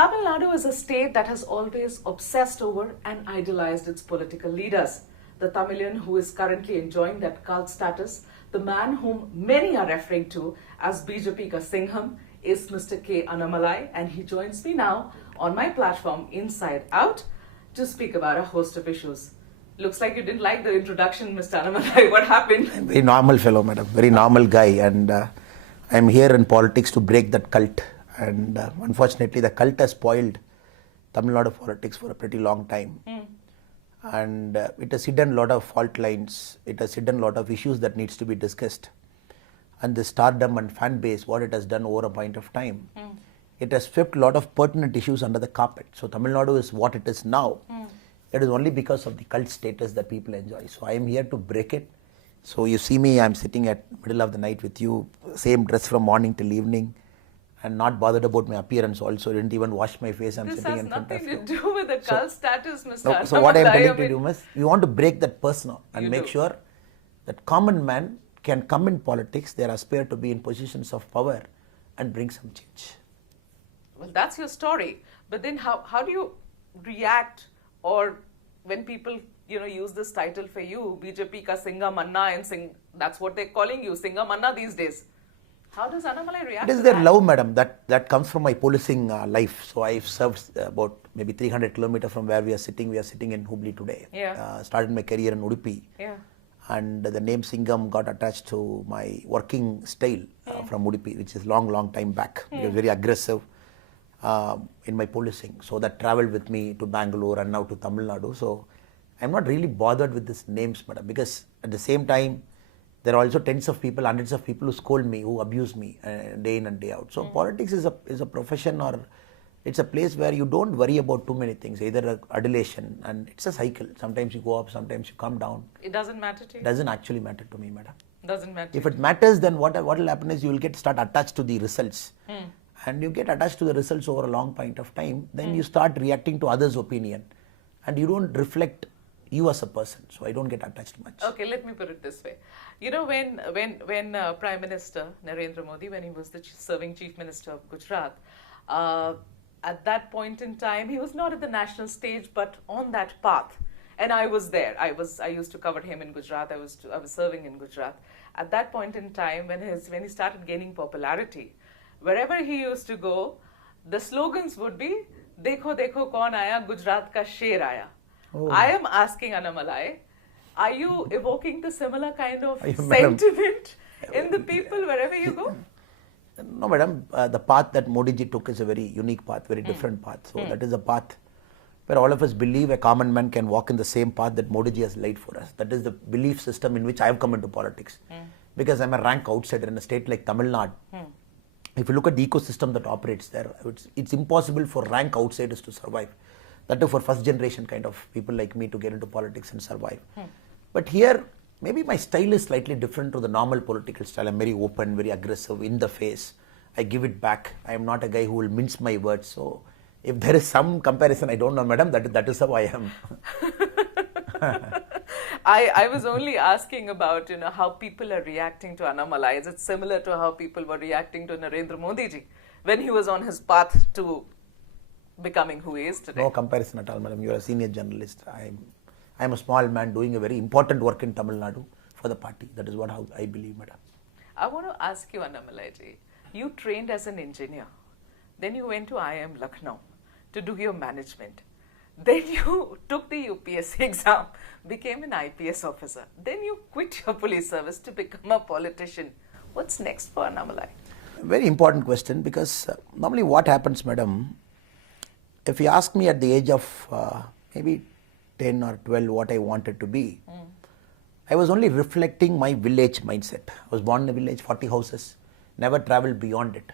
Tamil Nadu is a state that has always obsessed over and idolized its political leaders. The Tamilian who is currently enjoying that cult status, the man whom many are referring to as BJP Ka Singham, is Mr. K. Annamalai, and he joins me now on my platform Inside Out to speak about a host of issues. Looks like you didn't like the introduction, Mr. Annamalai. What happened? I'm a very normal fellow, madam. Very normal guy, and I'm here in politics to break that cult. And unfortunately, the cult has spoiled Tamil Nadu politics for a pretty long time. And it has hidden a lot of fault lines. It has hidden a lot of issues that needs to be discussed. And the stardom and fan base, what it has done over a point of time, it has swept a lot of pertinent issues under the carpet. So Tamil Nadu is what it is now. It is only because of the cult status that people enjoy. So I am here to break it. So you see me, I'm sitting at middle of the night with you, same dress from morning till evening, and not bothered about my appearance also. Didn't even wash my face. I'm sitting in front of you. This has nothing to do with the cult status, Mr. No, so what I'm telling to you is, we want to break that persona and make sure that common man can come in politics, they aspire to be in positions of power and bring some change. Well, that's your story. But then how do you react, or when people use this title for you, BJP Ka Singham Anna, and that's what they're calling you, Singham Anna these days. How does Annamalai react It is to their that? love, madam. That comes from my policing life. So I've served about maybe 300 kilometers from where we are sitting. We are sitting in Hubli today. Yeah. Started my career in Udupi. Yeah. And the name Singham got attached to my working style from Udupi, which is long time back. It was very aggressive in my policing. So that traveled with me to Bangalore and now to Tamil Nadu. So I'm not really bothered with these names, madam, because at the same time, there are also tens of people, hundreds of people who scold me, who abuse me day in and day out. So politics is a profession, or it's a place where you don't worry about too many things, either adulation, and it's a cycle. Sometimes you go up, sometimes you come down. It doesn't matter to you? It doesn't actually matter to me, madam. Doesn't matter. If it matters, then what will happen is you will start attached to the results. And you get attached to the results over a long point of time, then you start reacting to others' opinion. And you don't reflect you as a person. So I don't get attached much. Okay, let me put it this way. You know, when Prime Minister Narendra Modi, when he was the serving Chief Minister of Gujarat, at that point in time, he was not at the national stage, but on that path. And I was there. I used to cover him in Gujarat. I was serving in Gujarat. At that point in time, when he started gaining popularity, wherever he used to go, the slogans would be, "Dekho dekho kaun aaya, Gujarat ka sher aaya." I am asking Annamalai, are you evoking the similar kind of sentiment in the people wherever you go? No, madam. The path that Modi ji took is a very unique path, very different path. So that is a path where all of us believe a common man can walk in the same path that Modi ji has laid for us. That is the belief system in which I have come into politics. Because I'm a rank outsider in a state like Tamil Nadu. If you look at the ecosystem that operates there, it's impossible for rank outsiders to survive. That is for first generation kind of people like me to get into politics and survive. But here, maybe my style is slightly different to the normal political style. I'm very open, very aggressive, in the face. I give it back. I am not a guy who will mince my words. So if there is some comparison, I don't know, madam, that is how I am. I was only asking about how people are reacting to Annamalai. Is it similar to how people were reacting to Narendra Modi ji when he was on his path to becoming who he is today? No comparison at all, madam. You are a senior journalist. I am a small man doing a very important work in Tamil Nadu for the party. That is how I believe, madam. I want to ask you, Annamalai ji, you trained as an engineer. Then you went to IIM Lucknow to do your management. Then you took the UPSC exam, became an IPS officer. Then you quit your police service to become a politician. What's next for Annamalai? Very important question, because normally what happens, madam, if you ask me at the age of maybe 10 or 12 what I wanted to be, I was only reflecting my village mindset. I was born in a village, 40 houses, never traveled beyond it.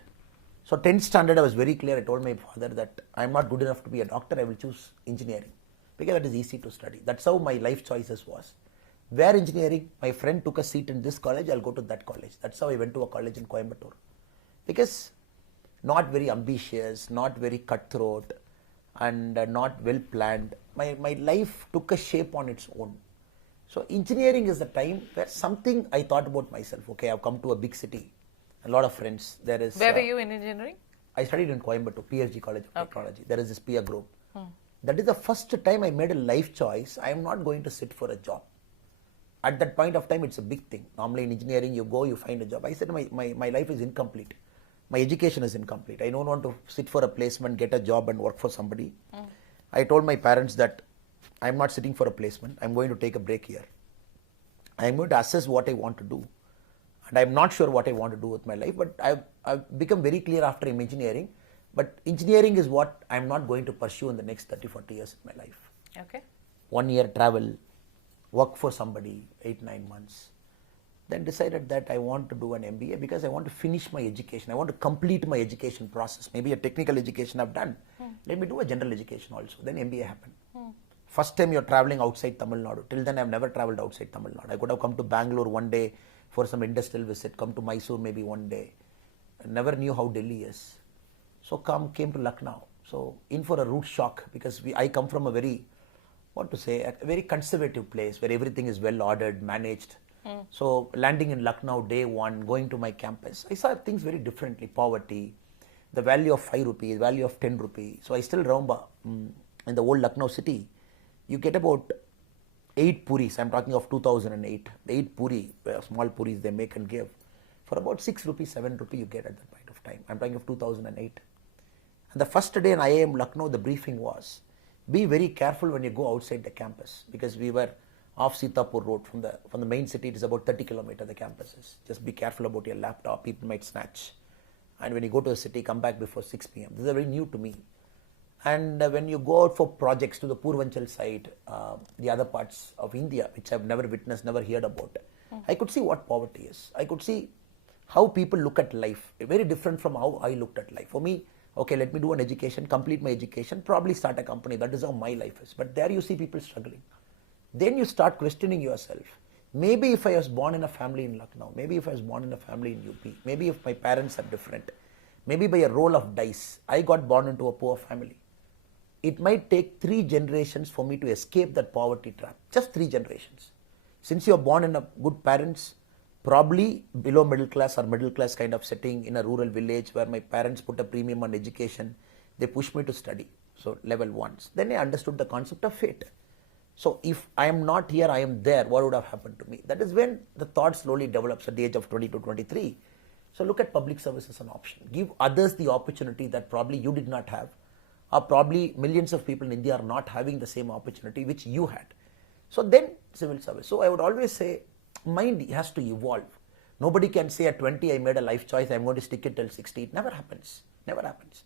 So 10th standard, I was very clear. I told my father that I'm not good enough to be a doctor. I will choose engineering because that is easy to study. That's how my life choices was. Where engineering? My friend took a seat in this college, I'll go to that college. That's how I went to a college in Coimbatore. Because not very ambitious, not very cutthroat, and not well planned. My life took a shape on its own. So engineering is the time where something I thought about myself. Okay, I've come to a big city, a lot of friends. Where were you in engineering? I studied in Coimbatore, PSG College of Technology. There is this peer group. That is the first time I made a life choice. I am not going to sit for a job. At that point of time, it's a big thing. Normally in engineering, you go, you find a job. I said, my life is incomplete. My education is incomplete. I don't want to sit for a placement, get a job and work for somebody. I told my parents that I'm not sitting for a placement. I'm going to take a break here. I'm going to assess what I want to do. And I'm not sure what I want to do with my life, but I've become very clear after engineering. But engineering is what I'm not going to pursue in the next 30, 40 years of my life. Okay. 1 year travel, work for somebody, 8, 9 months. Then decided that I want to do an MBA because I want to finish my education. I want to complete my education process. Maybe a technical education I've done. Let me do a general education also. Then MBA happened. First time you're traveling outside Tamil Nadu. Till then I've never traveled outside Tamil Nadu. I could have come to Bangalore one day for some industrial visit, come to Mysore maybe one day. I never knew how Delhi is. So came to Lucknow. So in for a root shock because I come from a very, a very conservative place where everything is well ordered, managed. So landing in Lucknow day one, going to my campus, I saw things very differently. Poverty, the value of 5 rupees, value of 10 rupees. So I still remember in the old Lucknow city, you get about 8 puris. I'm talking of 2008. The 8 puri, small puris they make and give. For about 6 rupees, 7 rupees you get at that point of time. I'm talking of 2008. And the first day in IIM Lucknow, the briefing was, be very careful when you go outside the campus because we were off Sitapur Road from the main city. It is about 30 kilometers, the campus is. Just be careful about your laptop, people might snatch. And when you go to the city, come back before 6 p.m. This is very new to me. And when you go out for projects to the Purvanchal side, the other parts of India, which I've never witnessed, never heard about, I could see what poverty is. I could see how people look at life, very different from how I looked at life. For me, okay, let me do an education, complete my education, probably start a company. That is how my life is. But there you see people struggling. Then you start questioning yourself. Maybe if I was born in a family in Lucknow, maybe if I was born in a family in UP, maybe if my parents are different, maybe by a roll of dice, I got born into a poor family. It might take 3 generations for me to escape that poverty trap. Just 3 generations. Since you are born in a good parents, probably below middle class or middle class kind of setting in a rural village where my parents put a premium on education, they pushed me to study. So level 1. Then I understood the concept of fate. So if I am not here, I am there, what would have happened to me? That is when the thought slowly develops at the age of 22, 23. So look at public service as an option. Give others the opportunity that probably you did not have, or probably millions of people in India are not having the same opportunity which you had. So then civil service. So I would always say, mind has to evolve. Nobody can say at 20 I made a life choice, I'm going to stick it till 60. It never happens. Never happens.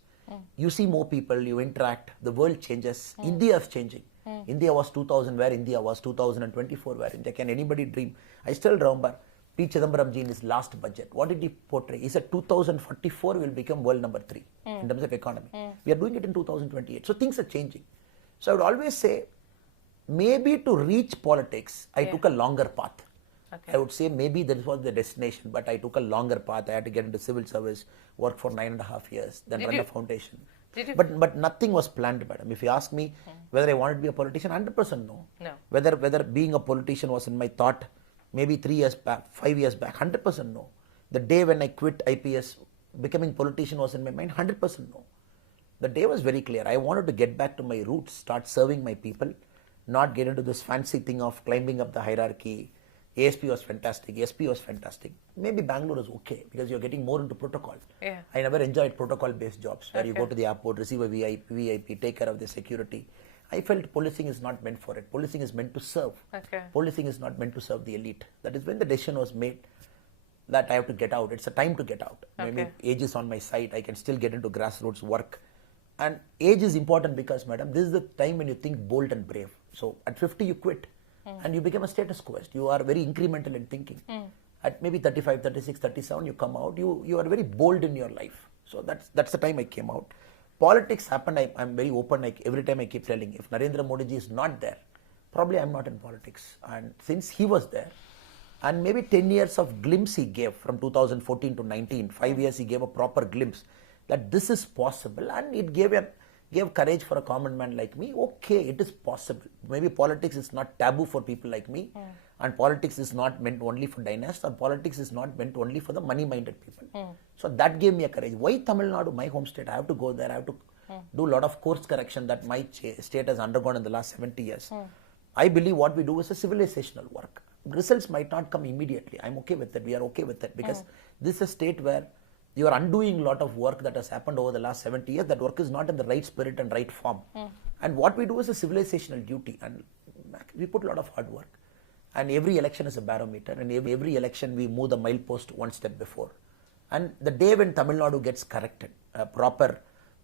You see more people, you interact, the world changes. India is changing. India was 2000 where India was, 2024 where India. Can anybody dream? I still remember P. Chidambaram ji in his last budget. What did he portray? He said 2044 will become world number 3 in terms of economy. We are doing it in 2028. So things are changing. So I would always say, maybe to reach politics, I took a longer path. Okay. I would say maybe that was the destination, but I took a longer path. I had to get into civil service, work for 9.5 years, then run a foundation. But nothing was planned, madam. If you ask me whether I wanted to be a politician, 100% no. Whether being a politician was in my thought, maybe 3 years back, 5 years back, 100% no. The day when I quit IPS, becoming politician was in my mind, 100% no. The day was very clear. I wanted to get back to my roots, start serving my people, not get into this fancy thing of climbing up the hierarchy. ASP was fantastic, SP was fantastic. Maybe Bangalore is okay because you're getting more into protocol. Yeah. I never enjoyed protocol-based jobs where you go to the airport, receive a VIP, take care of the security. I felt policing is not meant for it. Policing is meant to serve. Okay. Policing is not meant to serve the elite. That is when the decision was made that I have to get out. It's a time to get out. Okay. Maybe age is on my side. I can still get into grassroots work. And age is important because, madam, this is the time when you think bold and brave. So at 50 you quit. And you become a status quoist. You are very incremental in thinking. At maybe 35, 36, 37, you come out. You are very bold in your life. So that's the time I came out. Politics happened. I'm very open. Every time I keep telling, if Narendra Modi ji is not there, probably I'm not in politics. And since he was there, and maybe 10 years of glimpse he gave from 2014 to 19, 5 years he gave a proper glimpse that this is possible, and it gave courage for a common man like me. Okay, it is possible. Maybe politics is not taboo for people like me. And politics is not meant only for dynasts, or politics is not meant only for the money-minded people. So that gave me a courage. Why Tamil Nadu, my home state? I have to go there. I have to do a lot of course correction that my state has undergone in the last 70 years. I believe what we do is a civilizational work. Results might not come immediately. I'm okay with it. We are okay with it because this is a state where you are undoing a lot of work that has happened over the last 70 years. That work is not in the right spirit and right form. And what we do is a civilizational duty, and we put a lot of hard work. And every election is a barometer, and every election we move the milepost one step before. And the day when Tamil Nadu gets corrected, a proper,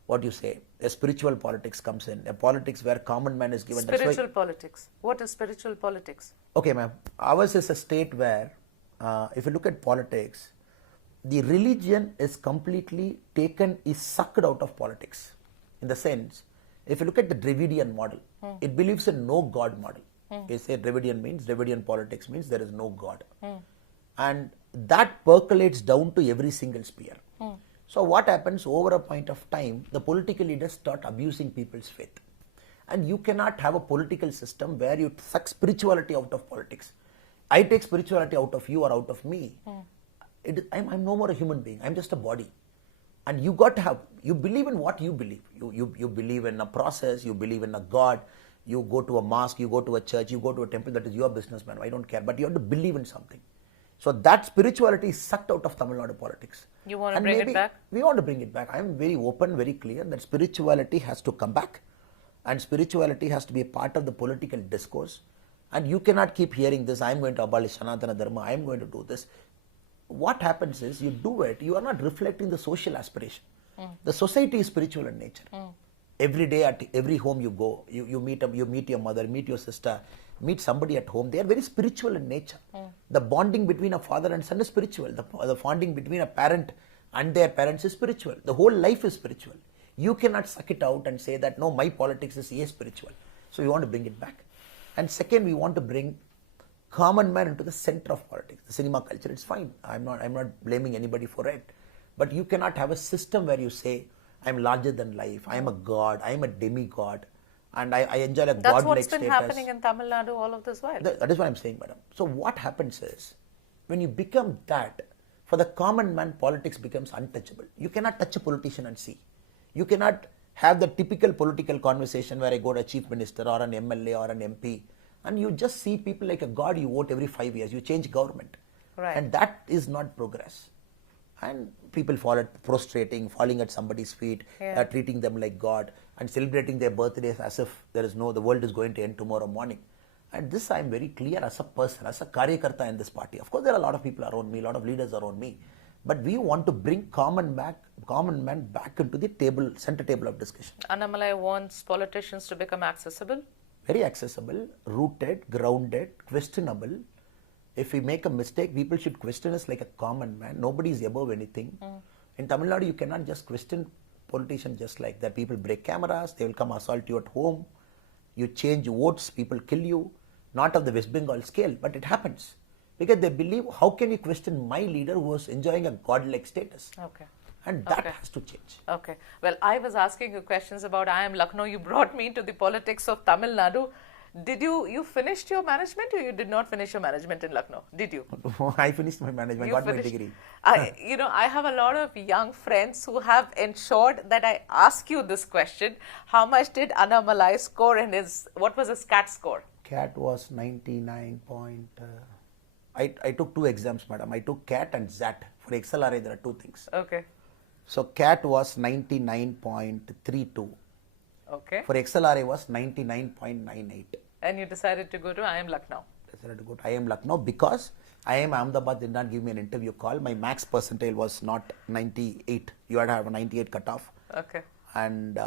what you say, a spiritual politics comes in, a politics where common man is given. Spiritual politics. What is spiritual politics? Okay, ma'am. Ours is a state where, if you look at politics, the religion is completely taken, is sucked out of politics. In the sense, if you look at the Dravidian model, it believes in no God model. You say Dravidian politics means there is no God. And that percolates down to every single sphere. So what happens over a point of time, the political leaders start abusing people's faith. And you cannot have a political system where you suck spirituality out of politics. I take spirituality out of you or out of me. I'm no more a human being. I'm just a body. And you got to have, you believe in what you believe. You believe in a process, you believe in a God, you go to a mosque, you go to a church, you go to a temple, that is your business, man. I don't care. But you have to believe in something. So that spirituality is sucked out of Tamil Nadu politics. You want to bring it back? We want to bring it back. I am very open, very clear that spirituality has to come back. And spirituality has to be a part of the political discourse. And you cannot keep hearing this, I am going to abolish Sanatana Dharma, I am going to do this. What happens is, you do it, you are not reflecting the social aspiration. The society is spiritual in nature. Every day, at every home you go, you meet your mother, meet your sister, meet somebody at home. They are very spiritual in nature. The bonding between a father and son is spiritual. The bonding between a parent and their parents is spiritual. The whole life is spiritual. You cannot suck it out and say that, no, my politics is spiritual. So we want to bring it back. And second, we want to bring common man into the center of politics. The cinema culture, it's fine. I'm not blaming anybody for it. But you cannot have a system where you say, I'm larger than life, I'm a god, I'm a demigod, and I enjoy a godlike status. That's what's been happening in Tamil Nadu all of this while. That is what I'm saying, madam. So what happens is, when you become that, for the common man, politics becomes untouchable. You cannot touch a politician and see. You cannot have the typical political conversation where I go to a chief minister or an MLA or an MP, and you just see people like a god. You vote every 5 years, you change government. Right. And that is not progress. And people prostrating, falling at somebody's feet, treating them like God, and celebrating their birthdays as if the world is going to end tomorrow morning. And this I am very clear as a person, as a karyakarta in this party. Of course, there are a lot of people around me, a lot of leaders around me. But we want to bring common man back into the center table of discussion. Annamalai wants politicians to become accessible? Very accessible, rooted, grounded, questionable. If we make a mistake, people should question us like a common man. Nobody is above anything. In Tamil Nadu, you cannot just question politicians just like that. People break cameras, they will come assault you at home. You change votes, people kill you. Not of the West Bengal scale, but it happens. Because they believe, how can you question my leader who is enjoying a godlike status? Okay. And that has to change. Okay. Well, I was asking you questions about I am Lucknow. You brought me to the politics of Tamil Nadu. Did you finished your management, or you did not finish your management in Lucknow? Did you? I finished my management, got my degree. I have a lot of young friends who have ensured that I ask you this question. How much did Annamalai score in what was his CAT score? CAT was 99 point... I took 2 exams, madam. I took CAT and ZAT. For XLRA, there are 2 things. Okay. So CAT was 99.32. Okay. For XLRA was 99.98. And you decided to go to IIM Lucknow? Decided to go to IIM Lucknow because IIM Ahmedabad did not give me an interview call. My max percentile was not 98. You had to have a 98 cutoff. Okay. And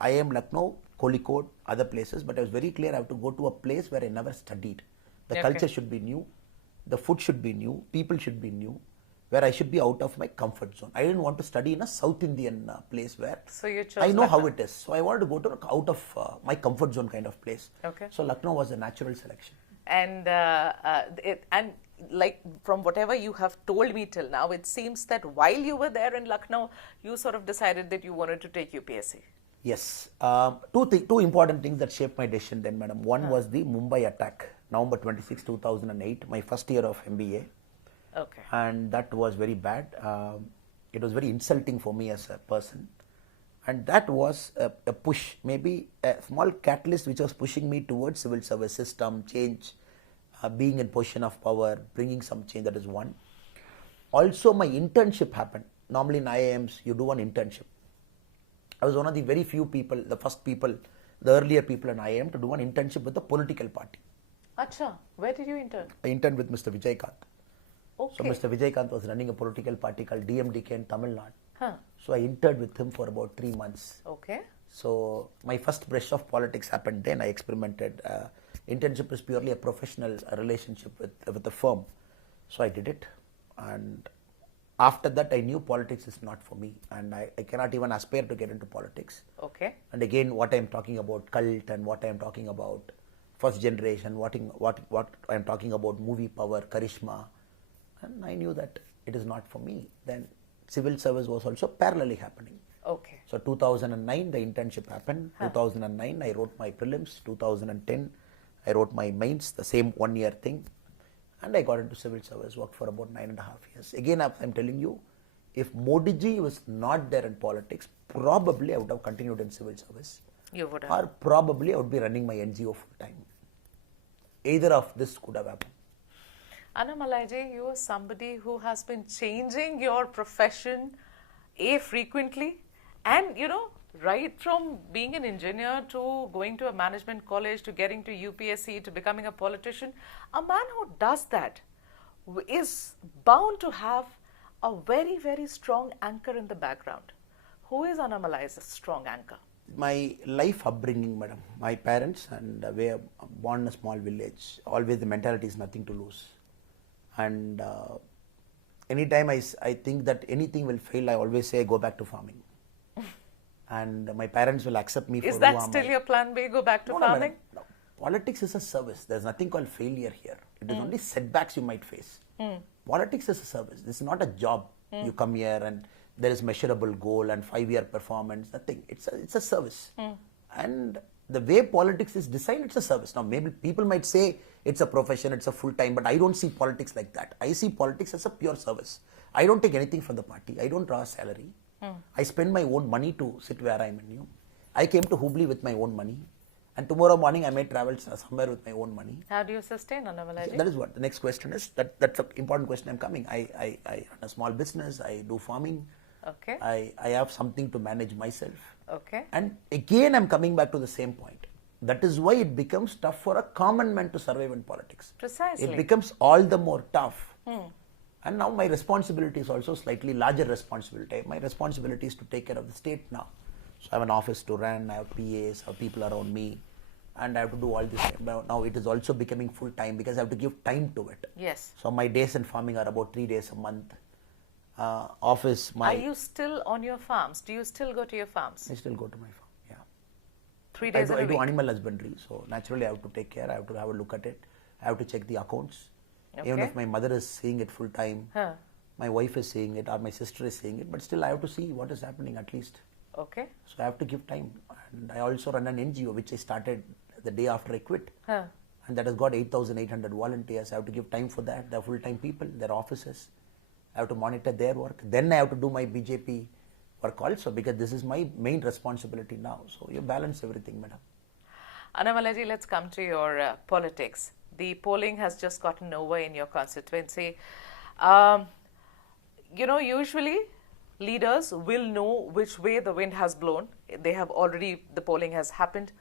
IIM Lucknow, Kozhikode, other places. But I was very clear I have to go to a place where I never studied. The culture should be new. The food should be new. People should be new. Where I should be out of my comfort zone. I didn't want to study in a South Indian place where I know how it is. So I wanted to go to out of my comfort zone kind of place. Okay. So Lucknow was a natural selection. And like from whatever you have told me till now, it seems that while you were there in Lucknow, you sort of decided that you wanted to take UPSC. Yes. Two important things that shaped my decision then, madam. One was the Mumbai attack November 26, 2008, my first year of MBA. Okay. And that was very bad. It was very insulting for me as a person. And that was a push, maybe a small catalyst which was pushing me towards civil service system, change, being in position of power, bringing some change. That is one. Also, my internship happened. Normally in IIMs, you do an internship. I was one of the very few people, the first people, the earlier people in IIM to do an internship with a political party. Acha, where did you intern? I interned with Mr. Vijaykanth. Okay. So Mr. Vijaykanth was running a political party called DMDK in Tamil Nadu. Huh. So I interned with him for about 3 months. Okay. So my first brush of politics happened then. I experimented. Internship is purely a professional relationship with the firm. So I did it. And after that, I knew politics is not for me. And I cannot even aspire to get into politics. Okay. And again, what I am talking about cult and what I am talking about first generation, what I am talking about movie power, charisma. And I knew that it is not for me. Then civil service was also parallelly happening. Okay. So 2009 the internship happened. 2009 I wrote my prelims. 2010 I wrote my mains, the same 1 year thing. And I got into civil service, worked for about 9.5 years. Again, I'm telling you, if Modi ji was not there in politics, probably I would have continued in civil service. You would have. Or probably I would be running my NGO full time. Either of this could have happened. Annamalai, you are somebody who has been changing your profession frequently, and right from being an engineer to going to a management college to getting to UPSC to becoming a politician. A man who does that is bound to have a very, very strong anchor in the background. Who is Annamalai's strong anchor? My life upbringing, madam. My parents, and we are born in a small village. Always the mentality is nothing to lose. And anytime I think that anything will fail, I always say I go back to farming. And my parents will accept me for Is that still your plan B, go back to farming? No. Politics is a service. There's nothing called failure here. It is only setbacks you might face. Politics is a service. This is not a job. You come here and there is measurable goal and 5-year performance, nothing. It's a service. And the way politics is designed, it's a service. Now, maybe people might say it's a profession, it's a full-time, but I don't see politics like that. I see politics as a pure service. I don't take anything from the party. I don't draw a salary. I spend my own money to sit where I am in. I came to Hubli with my own money. And tomorrow morning, I may travel somewhere with my own money. How do you sustain, Annamalai? That is what the next question is. That's an important question. I'm coming. I run a small business. I do farming. Okay. I have something to manage myself. Okay. And again, I'm coming back to the same point. That is why it becomes tough for a common man to survive in politics. Precisely. It becomes all the more tough. And now my responsibility is also slightly larger responsibility. My responsibility is to take care of the state now. So I have an office to run, I have PAs, I have people around me, and I have to do all this. Now it is also becoming full time because I have to give time to it. Yes. So my days in farming are about 3 days a month. Office, Are you still on your farms? Do you still go to your farms? I still go to my farm, yeah. 3 days a week? I do animal husbandry, so naturally I have to take care, I have to have a look at it, I have to check the accounts. Okay. Even if my mother is seeing it full time, my wife is seeing it or my sister is seeing it, but still I have to see what is happening at least. Okay. So I have to give time. And I also run an NGO which I started the day after I quit. And that has got 8,800 volunteers. I have to give time for that. They're full-time people, their offices. I have to monitor their work. Then I have to do my BJP work also because this is my main responsibility now. So you balance everything, madam. Annamalai, let's come to your politics. The polling has just gotten over in your constituency. Usually leaders will know which way the wind has blown. They have already, the polling has happened.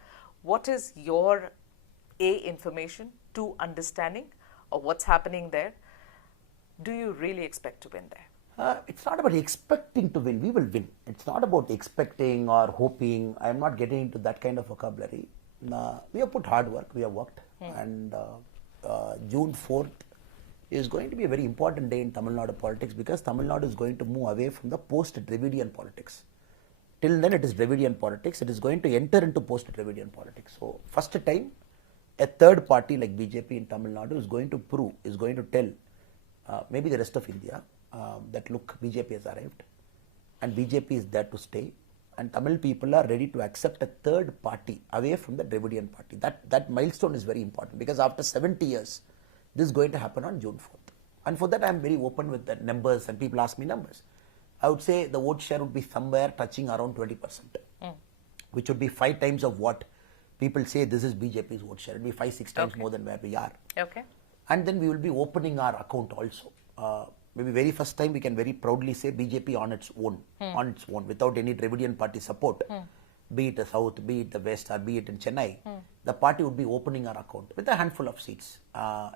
What is your information to understanding of what's happening there? Do you really expect to win there? It's not about expecting to win. We will win. It's not about expecting or hoping. I am not getting into that kind of vocabulary. We have put hard work. We have worked. And June 4th is going to be a very important day in Tamil Nadu politics because Tamil Nadu is going to move away from the post-Dravidian politics. Till then it is Dravidian politics. It is going to enter into post-Dravidian politics. So first time a third party like BJP in Tamil Nadu is going to prove, is going to tell maybe the rest of India that look, BJP has arrived and BJP is there to stay and Tamil people are ready to accept a third party away from the Dravidian party. That milestone is very important because after 70 years, this is going to happen on June 4th. And for that, I am very open with the numbers, and people ask me numbers. I would say the vote share would be somewhere touching around 20%, which would be 5 times of what people say this is BJP's vote share. It will be 5-6 times more than where we are. Okay. And then we will be opening our account also. Maybe very first time we can very proudly say BJP on its own, without any Dravidian party support, be it the south, be it the west, or be it in Chennai. The party would be opening our account with a handful of seats.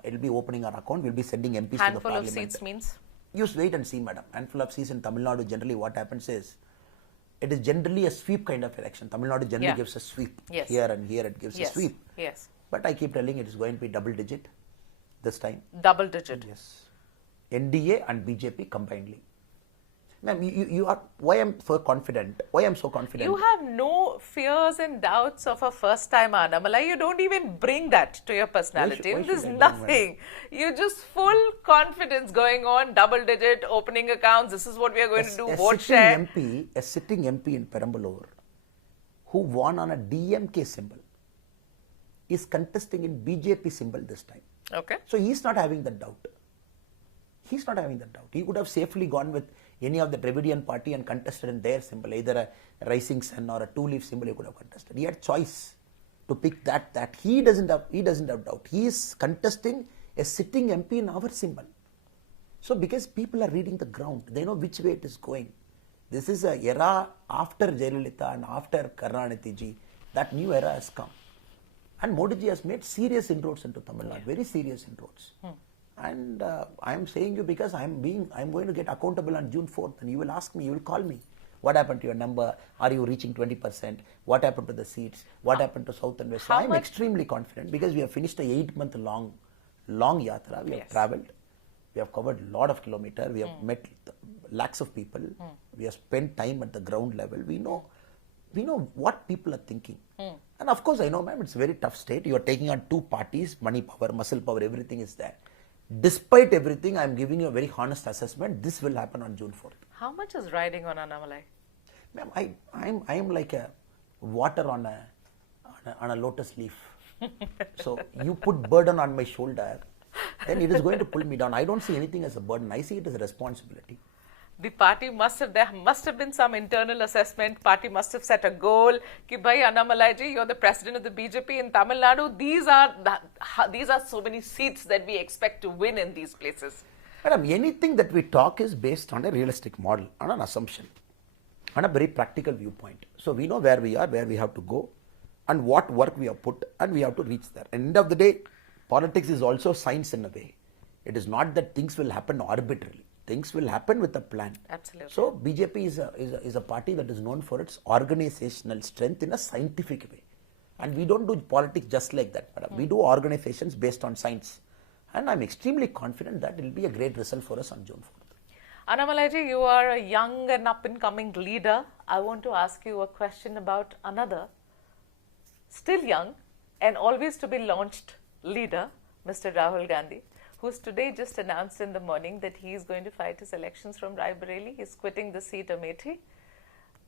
It will be opening our account. We will be sending MPs to the Handful parliament. of seats means? You wait and see, madam. Handful of seats in Tamil Nadu, generally what happens is, it is generally a sweep kind of election. Tamil Nadu generally gives a sweep. Yes. Here and here it gives a sweep. Yes. But I keep telling it is going to be double digit this time. Double digit. Yes. NDA and BJP combinedly. Ma'am, you are, why I'm so confident? Why I'm so confident? You have no fears and doubts of a first time Annamalai. You don't even bring that to your personality. why There's should I bring nothing. You just full confidence going on, double digit, opening accounts. This is what we are going to do. Vote share. A sitting MP in Perambalur who won on a DMK symbol is contesting in BJP symbol this time. Okay. So he's not having that doubt. He's not having that doubt. He could have safely gone with any of the Dravidian party and contested in their symbol, either a rising sun or a two-leaf symbol. He could have contested. He had choice to pick that. He doesn't have doubt. He is contesting a sitting MP in our symbol. So because people are reading the ground, they know which way it is going. This is an era after Jayalalitha and after Karunanidhi ji. That new era has come. And Modi ji has made serious inroads into Tamil Nadu, very serious inroads. And I am saying you because I am going to get accountable on June 4th, and you will ask me, you will call me. What happened to your number? Are you reaching 20%? What happened to the seats? What happened to South and West? So I am extremely confident because we have finished a 8-month long yatra. We have traveled. We have covered a lot of kilometers. We have met lakhs of people. We have spent time at the ground level. We know what people are thinking. And of course, I know, ma'am, it's a very tough state. You are taking on 2 parties, money power, muscle power, everything is there. Despite everything, I am giving you a very honest assessment. This will happen on June 4th. How much is riding on Annamalai? Ma'am, I am like a water on a lotus leaf. So you put burden on my shoulder, then it is going to pull me down. I don't see anything as a burden. I see it as a responsibility. The party there must have been some internal assessment. Party must have set a goal. Ki bhai Annamalai ji, you're the president of the BJP in Tamil Nadu. These are so many seats that we expect to win in these places. Madam, anything that we talk is based on a realistic model, on an assumption, on a very practical viewpoint. So we know where we are, where we have to go, and what work we have put, and we have to reach there. At the end of the day, politics is also science in a way. It is not that things will happen arbitrarily. Things will happen with a plan. Absolutely. So BJP is a party that is known for its organizational strength in a scientific way. And we don't do politics just like that, madam. We do organizations based on science. And I'm extremely confident that it will be a great result for us on June 4th. Annamalai ji, you are a young and up-and-coming leader. I want to ask you a question about another, still young and always to be launched leader, Mr. Rahul Gandhi, who's today just announced in the morning that he is going to fight his elections from Raebareli. He's quitting the seat Amethi.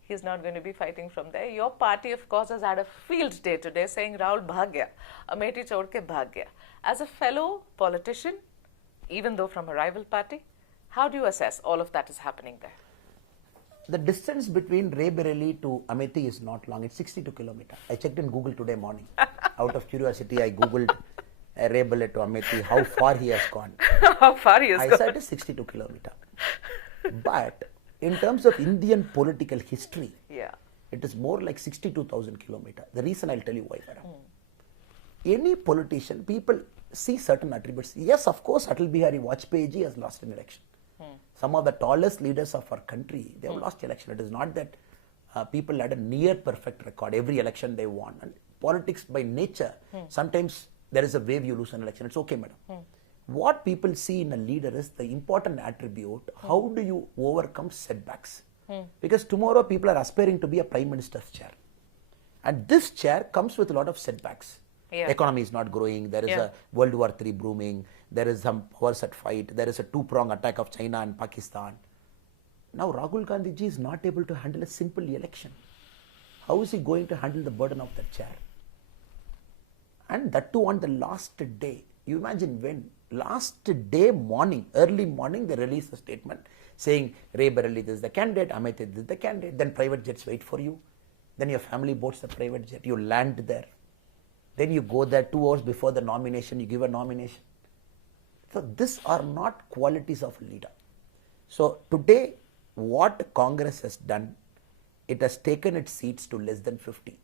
He's not going to be fighting from there. Your party, of course, has had a field day today saying Rahul bhagya, Amethi chhod ke bhagya. As a fellow politician, even though from a rival party, how do you assess all of that is happening there? The distance between Raebareli to Amethi is not long. It's 62 kilometers. I checked in Google today morning. Out of curiosity, I Googled Raebareli to Amethi, how far he has gone. How far he has gone? I said it is 62 kilometers. But in terms of Indian political history, it is more like 62,000 kilometers. The reason I'll tell you why, madam. Any politician, people see certain attributes. Yes, of course, Atal Bihari Vajpayee ji has lost an election. Some of the tallest leaders of our country, they have lost election. It is not that people had a near perfect record. Every election they won. And politics by nature, sometimes there is a wave you lose an election. It's okay, madam. What people see in a leader is the important attribute, how do you overcome setbacks? Because tomorrow people are aspiring to be a prime minister's chair. And this chair comes with a lot of setbacks. Economy is not growing, there is a World War III brewing, there is some powers at fight, there is a two-prong attack of China and Pakistan. Now Rahul Gandhi ji is not able to handle a simple election. how is he going to handle the burden of that chair? And that too on the last day. You imagine when? Last day morning, early morning, they release a statement saying, Ray Bareli, this is the candidate, Amit, this is the candidate. Then private jets wait for you. Then your family boards the private jet. You land there. Then you go there 2 hours before the nomination, you give a nomination. So these are not qualities of a leader. So today, what Congress has done, it has taken its seats to less than 50.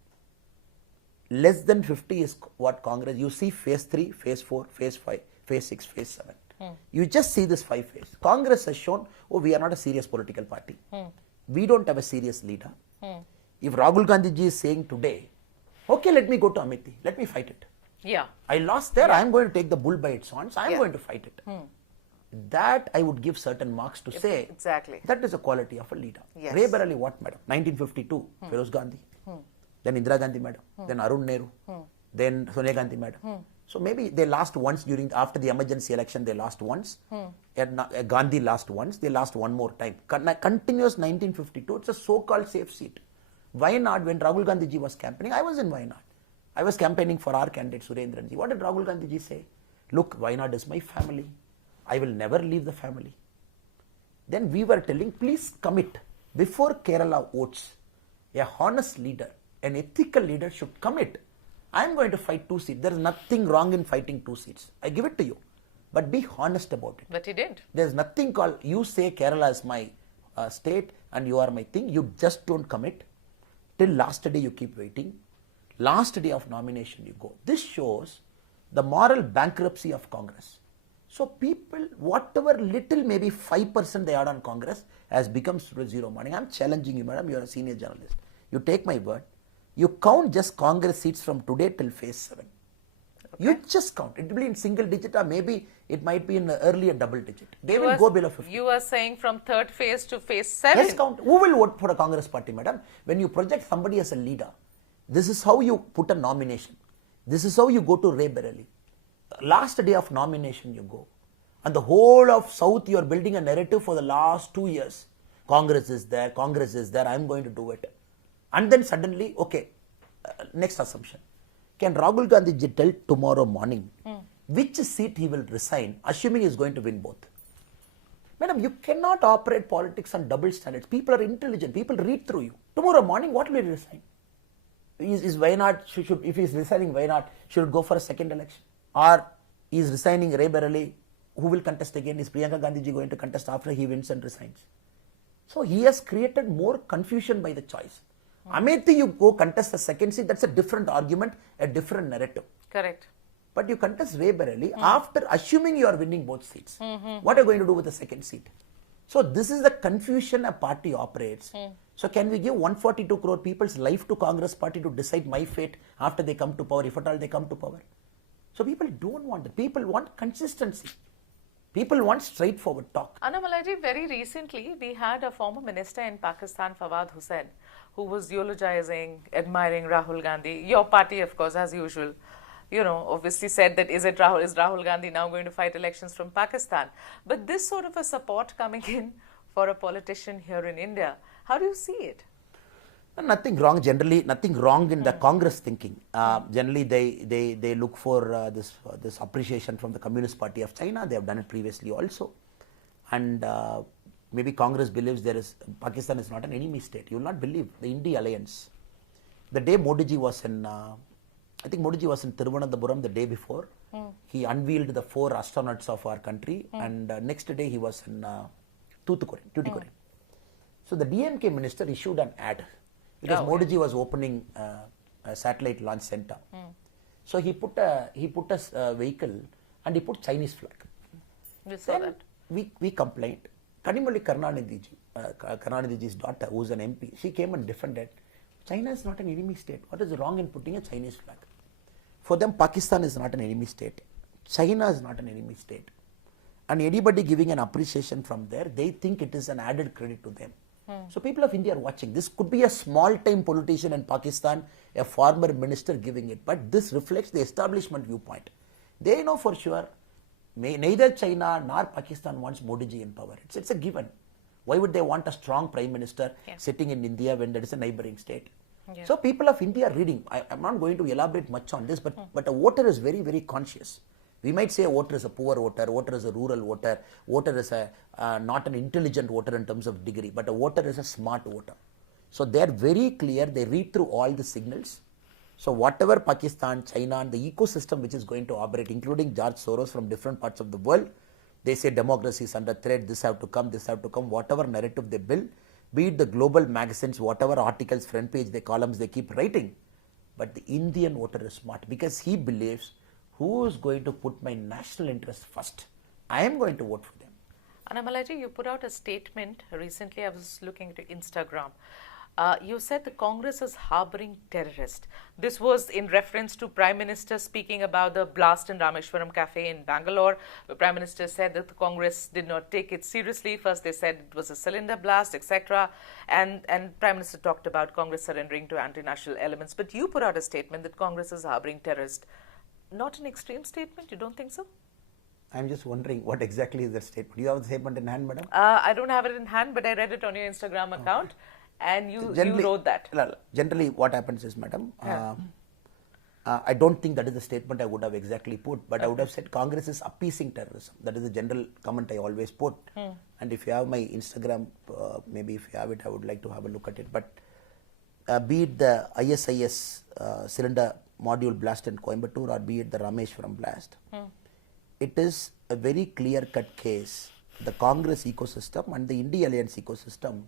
Less than 50 is what Congress, you see phase 3, phase 4, phase 5, phase 6, phase 7. You just see this 5 phase. Congress has shown, oh, we are not a serious political party. We don't have a serious leader. If Rahul Gandhi ji is saying today, okay, let me go to Amity, let me fight it. Yeah. I lost there, I am going to take the bull by its horns, I am going to fight it. That I would give certain marks to say, exactly, that is a quality of a leader. Yes. Ray Bareli, what madam? 1952, Feroz Gandhi. Then Indira Gandhi madam. Then Arun Nehru. Then Sonia Gandhi madam. So maybe they lost once after the emergency election, they lost once. Gandhi lost once, they lost one more time. Continuous 1952, it's a so-called safe seat. Wayanad, when Rahul Gandhi ji was campaigning, I was in Wayanad. I was campaigning for our candidate Surendran ji. What did Rahul Gandhi ji say? Look, Wayanad is my family. I will never leave the family. Then we were telling, please commit. Before Kerala votes, a honest leader, an ethical leader should commit. I am going to fight 2 seats. There is nothing wrong in fighting 2 seats. I give it to you. But be honest about it. But he did. There is nothing called, you say Kerala is my state and you are my thing. You just don't commit. Till last day you keep waiting. Last day of nomination you go. This shows the moral bankruptcy of Congress. So people, whatever little, maybe 5% they add on Congress has become zero money. I am challenging you, madam. You are a senior journalist. You take my word. You count just Congress seats from today till phase 7. Okay. You just count. It will be in single digit or maybe it might be in early a double digit. They will go below 50. You are saying from third phase to phase 7? Let's count. Who will vote for a Congress party, madam? When you project somebody as a leader, this is how you put a nomination. This is how you go to Ray Bareli. Last day of nomination you go. And the whole of South you are building a narrative for the last 2 years. Congress is there, I am going to do it. And then suddenly, okay, next assumption. Can Rahul Gandhi ji tell tomorrow morning which seat he will resign, assuming he is going to win both? Madam, you cannot operate politics on double standards. People are intelligent, people read through you. Tomorrow morning, what will he resign? Is Wayanad, if he is resigning Wayanad, should go for a second election? Or is resigning Ray Bareli, who will contest again? Is Priyanka Gandhi ji going to contest after he wins and resigns? So he has created more confusion by the choice. Amethi, you go contest the second seat, that's a different argument, a different narrative. Correct. But you contest Ray Bareli after assuming you are winning both seats. What are you going to do with the second seat? So this is the confusion a party operates. So can we give 142 crore people's life to Congress party to decide my fate after they come to power, if at all they come to power? So people don't want that. People want consistency. People want straightforward talk. Annamalai, very recently we had a former minister in Pakistan, Fawad Hussain, who was eulogizing, admiring Rahul Gandhi. Your party, of course, as usual, you know, obviously said that is Rahul Gandhi now going to fight elections from Pakistan? But this sort of a support coming in for a politician here in India, how do you see it? Nothing wrong. Generally, nothing wrong in the Congress thinking. Generally, they look for this appreciation from the Communist Party of China. They have done it previously also, and maybe Congress believes Pakistan is not an enemy state. You will not believe the India alliance. The day Modi ji was in, I think Modi ji was in Thiruvananthapuram the day before. He unveiled the 4 astronauts of our country, and next day he was in Tuticorin. So the DMK minister issued an ad. Because Modi ji was opening a satellite launch center. So he put a vehicle and he put Chinese flag. We saw then that. We complained. Kanimali Karunanidhi ji's daughter, who is an MP, she came and defended. China is not an enemy state. What is wrong in putting a Chinese flag? For them, Pakistan is not an enemy state. China is not an enemy state. And anybody giving an appreciation from there, they think it is an added credit to them. So people of India are watching. This could be a small-time politician in Pakistan, a former minister giving it. But this reflects the establishment viewpoint. They know for sure, neither China nor Pakistan wants Modi ji in power. It's a given. Why would they want a strong prime minister sitting in India when there is a neighboring state? Yeah. So people of India are reading. I'm not going to elaborate much on this, but a voter is very, very conscious. We might say a voter is a poor voter is a rural voter is a not an intelligent voter in terms of degree, but a voter is a smart voter. So they are very clear, they read through all the signals. So whatever Pakistan, China and the ecosystem which is going to operate, including George Soros from different parts of the world, they say democracy is under threat, this have to come, whatever narrative they build, be it the global magazines, whatever articles, front page, they columns, they keep writing. But the Indian voter is smart because he believes, who is going to put my national interest first? I am going to vote for them. Annamalaji, you put out a statement recently. I was looking at Instagram. You said the Congress is harboring terrorists. This was in reference to Prime Minister speaking about the blast in Rameshwaram Cafe in Bangalore. The Prime Minister said that the Congress did not take it seriously. First they said it was a cylinder blast, etc. And Prime Minister talked about Congress surrendering to anti-national elements. But you put out a statement that Congress is harboring terrorists. Not an extreme statement? You don't think so? I'm just wondering what exactly is that statement. Do you have the statement in hand, madam? I don't have it in hand, but I read it on your Instagram account. Okay. And you wrote that. Generally, what happens is, madam, I don't think that is the statement I would have exactly put, but I would have said Congress is appeasing terrorism. That is the general comment I always put. And if you have my Instagram, maybe if you have it, I would like to have a look at it. But be it the ISIS cylinder module blast in Coimbatore or be it the Rameshwaram blast, it is a very clear-cut case. The Congress ecosystem and the India Alliance ecosystem,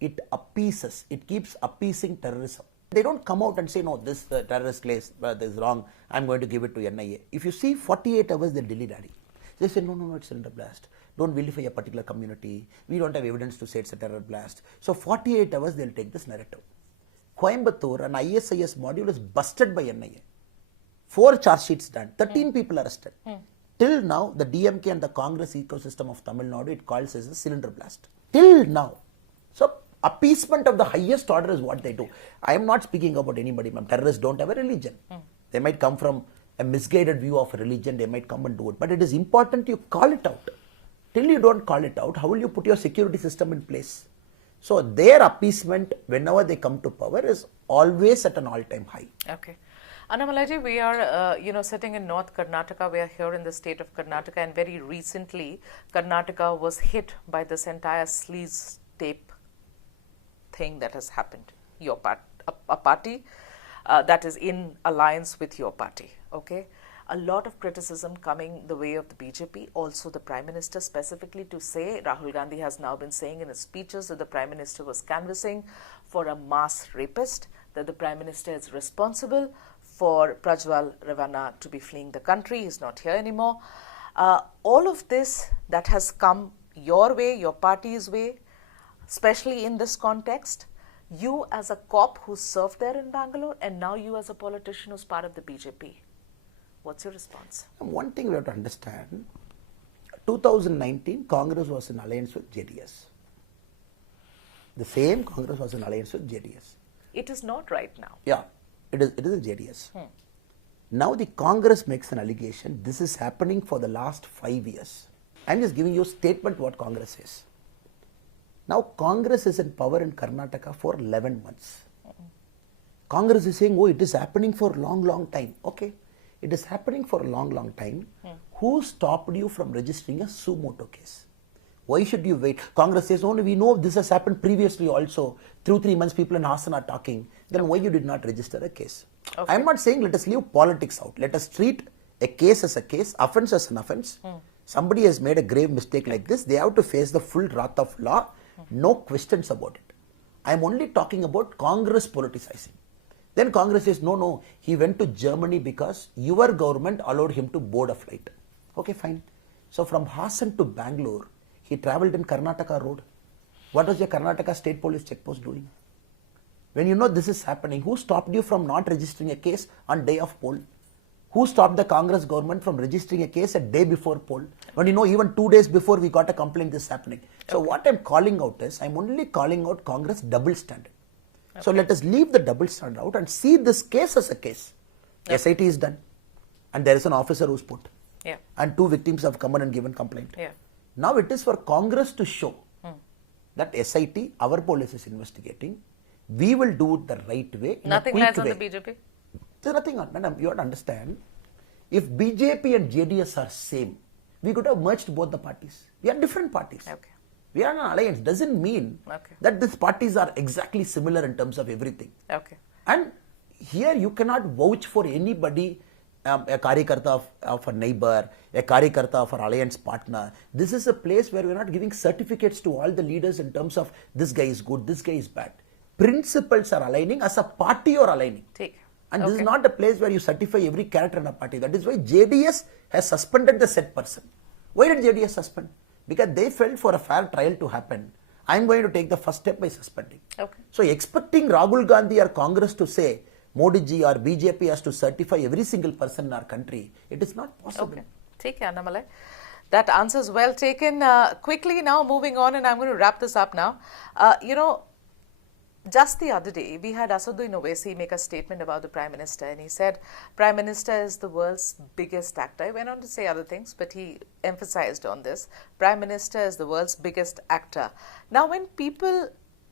it appeases, it keeps appeasing terrorism. They don't come out and say, no, this terrorist case is wrong, I'm going to give it to NIA. If you see 48 hours, they delete it. They say, no, it's cylinder blast. Don't vilify a particular community. We don't have evidence to say it's a terror blast. So 48 hours, they'll take this narrative. Coimbatore, an ISIS module is busted by NIA. 4 charge sheets done, 13 people arrested. Till now, the DMK and the Congress ecosystem of Tamil Nadu, it calls as a cylinder blast. Till now. So, appeasement of the highest order is what they do. I am not speaking about anybody, ma'am. Terrorists don't have a religion. They might come from a misguided view of religion, they might come and do it. But it is important you call it out. Till you don't call it out, how will you put your security system in place? So, their appeasement, whenever they come to power, is always at an all-time high. Okay. Annamalaji, we are, sitting in North Karnataka. We are here in the state of Karnataka, and very recently, Karnataka was hit by this entire sleaze tape thing that has happened. Your a party that is in alliance with your party. Okay, a lot of criticism coming the way of the BJP. Also, the Prime Minister specifically to say, Rahul Gandhi has now been saying in his speeches that the Prime Minister was canvassing for a mass rapist, that the Prime Minister is responsible for Prajwal Ravana to be fleeing the country. He's not here anymore. All of this that has come your way, your party's way, especially in this context, you as a cop who served there in Bangalore and now you as a politician who's part of the BJP. What's your response? One thing we have to understand, 2019, Congress was in alliance with JDS. The same Congress was in alliance with JDS. It is not right now. Yeah. It is a JDS. Now the Congress makes an allegation, this is happening for the last 5 years. I am just giving you a statement what Congress says. Now Congress is in power in Karnataka for 11 months. Congress is saying, oh, it is happening for a long time. Okay, it is happening for a long time. Who stopped you from registering a suo motu case? Why should you wait? Congress says, only we know this has happened previously also. 3 months people in Hassan are talking. Then why you did not register a case? Okay. I am not saying let us leave politics out. Let us treat a case as a case, offense as an offense. Somebody has made a grave mistake like this. They have to face the full wrath of law. No questions about it. I am only talking about Congress politicizing. Then Congress says, no, he went to Germany because your government allowed him to board a flight. Okay, fine. So from Hassan to Bangalore, he travelled in Karnataka road. What was your Karnataka state police checkpost doing? When you know this is happening, who stopped you from not registering a case on day of poll? Who stopped the Congress government from registering a case a day before poll? When you know even 2 days before we got a complaint this is happening. So what I'm calling out is, I'm only calling out Congress double standard. Okay. So let us leave the double standard out and see this case as a case. Okay. SIT is done. And there is an officer who's put. Yeah. And 2 victims have come and given complaint. Yeah. Now it is for Congress to show that SIT, our police is investigating. We will do it the right way. Nothing lies on the BJP? There's nothing on, madam. You have to understand. If BJP and JDS are same, we could have merged both the parties. We are different parties. Okay. We are an alliance. Doesn't mean that these parties are exactly similar in terms of everything. Okay. And here you cannot vouch for anybody, a karyakarta of a neighbor, a karyakarta of our alliance partner. This is a place where we are not giving certificates to all the leaders in terms of this guy is good, this guy is bad. Principles are aligning. As a party you are aligning. And this is not a place where you certify every character in a party. That is why JDS has suspended the said person. Why did JDS suspend? Because they felt for a fair trial to happen, I am going to take the first step by suspending. So expecting Rahul Gandhi or Congress to say, Modi ji or BJP has to certify every single person in our country, it is not possible. Take care, Annamalai. That answer's well taken. Quickly now, moving on, and I'm going to wrap this up now. Just the other day, we had Asaduddin Owaisi make a statement about the Prime Minister, and he said, Prime Minister is the world's biggest actor. He went on to say other things, but he emphasized on this. Prime Minister is the world's biggest actor. Now, when people